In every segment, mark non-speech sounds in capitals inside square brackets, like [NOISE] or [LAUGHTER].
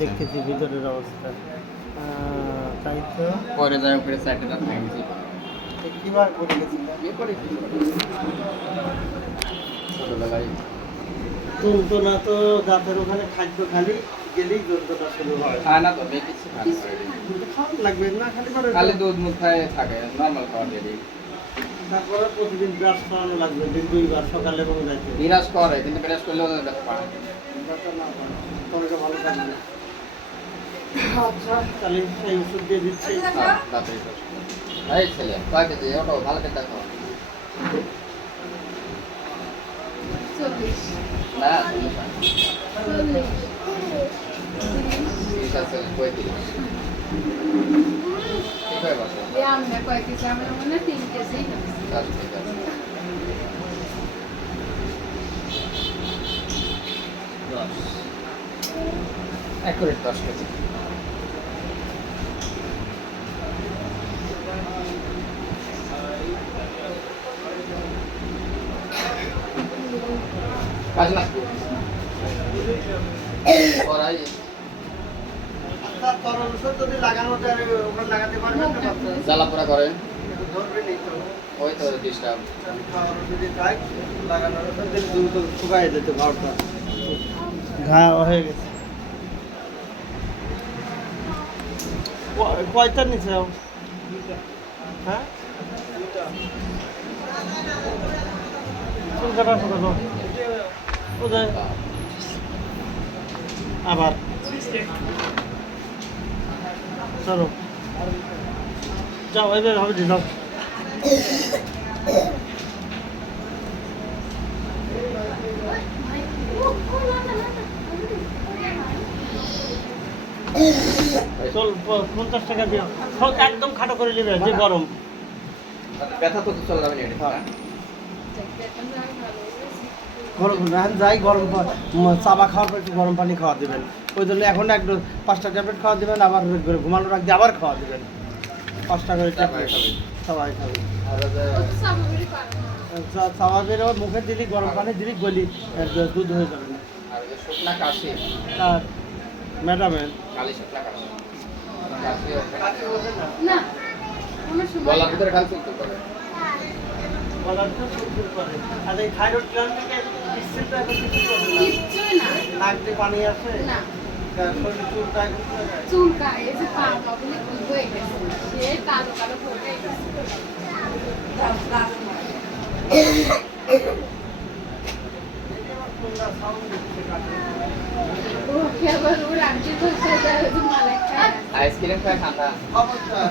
দেখেছি ভিতরের অবস্থা। তাই তো। পরে যায় উপরে কীভাবে পড়ে গেছিল ছোটবেলায়। তুলতো না তো দাঁতের ওখানে খাদ্য খালি গেলেই যন্ত্রটা শুরু হয়। খায় না তো দেখেছি খাওয়ার লাগবে না খালি করে খালি দুধ মুখ খায় থাকে নর্মাল খাওয়া দিয়ে তারপরে প্রতিদিন ব্রাশ করানো লাগবে দিন দুইবার সকালে এবং রাতে বিরাজ করে কিন্তু বিরাজ করলেও ওদের ব্যথা পায় ব্যাপারটা না তোমাকে ভালো থাকবে আচ্ছা। তাহলে সেই ওষুধ দিয়ে দিচ্ছি। তাড়াতাড়ি কর। এই ছেলে কয় কেজি ওটো ভালো করে দেখো। চল্লিশ। না চল্লিশ না। আছে পঁয়ত্রিশ ঠিক আমরা কয় কেজি আমরা মনে হয় তিন কেজি। আচ্ছা, ঠিক আছে। অ্যাকুরেট দশ কেজি কাজ না। না বাচ্চা? জ্বালাপোড়া তো। ওই তো ডিস্টার্ব লাগানোর শুকাই যেত ঘরটা। ঘা হয়ে গেছে কয়টা নিচে হ্যাঁ আবার চলো যাও এবার হবে যাও চল পঞ্চাশ টাকা দিও। হোক, একদম খাটো করে নেবে যে গরম। ব্যথা তো চলে যাবে না এটা, হ্যাঁ? গরম রান যাই গরম চাবা খাওয়ার পর একটু গরম পানি খাওয়া দেবেন। ওই জন্য এখন একটু পাঁচটা ট্যাবলেট খাওয়া দেবেন আবার ঘুমানোর আগে আবার খাওয়া দেবেন। পাঁচটা করে ট্যাবলেট। সবাই। চা- চাবা বেরো মুখে দিলি গরম পানি দিলি গলি দুধ হয়ে যাবে। না কাশি। আর ম্যাডামের পানি আসে চুলকায় চুলকা এই যে পা পাগুলি খুব হয়ে গেছে। সে কালো কালো হয়ে গেছে ও কেবল ওর আন্টি তো সেটা ওই যে মালাই খায় না। আইসক্রিম খায় ঠান্ডা খবরদার।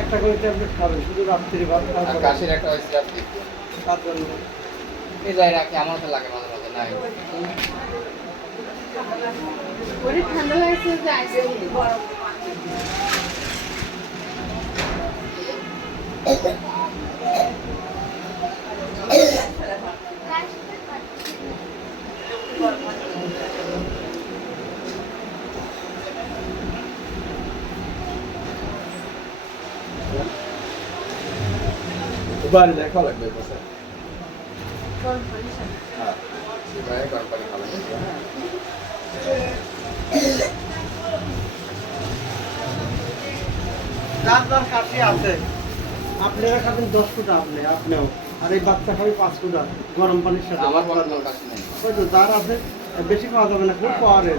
একটা করে ট্যাবলেট খাবেন শুধু রাত্রি ভাত আর কাশির একটা হয়েছে আপনি তার জন্য। এই যাই রাখি আমার তো লাগে মাঝে মাঝে নাই। ওরে ঠান্ডা লাগছে যে আইসক্রিম। [COUGHS] বাড়ি দেখা লাগবে সাথে হ্যাঁ গরম পানি আছে। আপনারা খাবেন দশ ফুটা আপনি আপনিও। আর এই বাচ্চা খাবে পাঁচ ফুটা গরম পানির সাথে। আমার কোনো কাশি নেই। তো যার আছে বেশি খাওয়া যাবে না খুব পাওয়ারের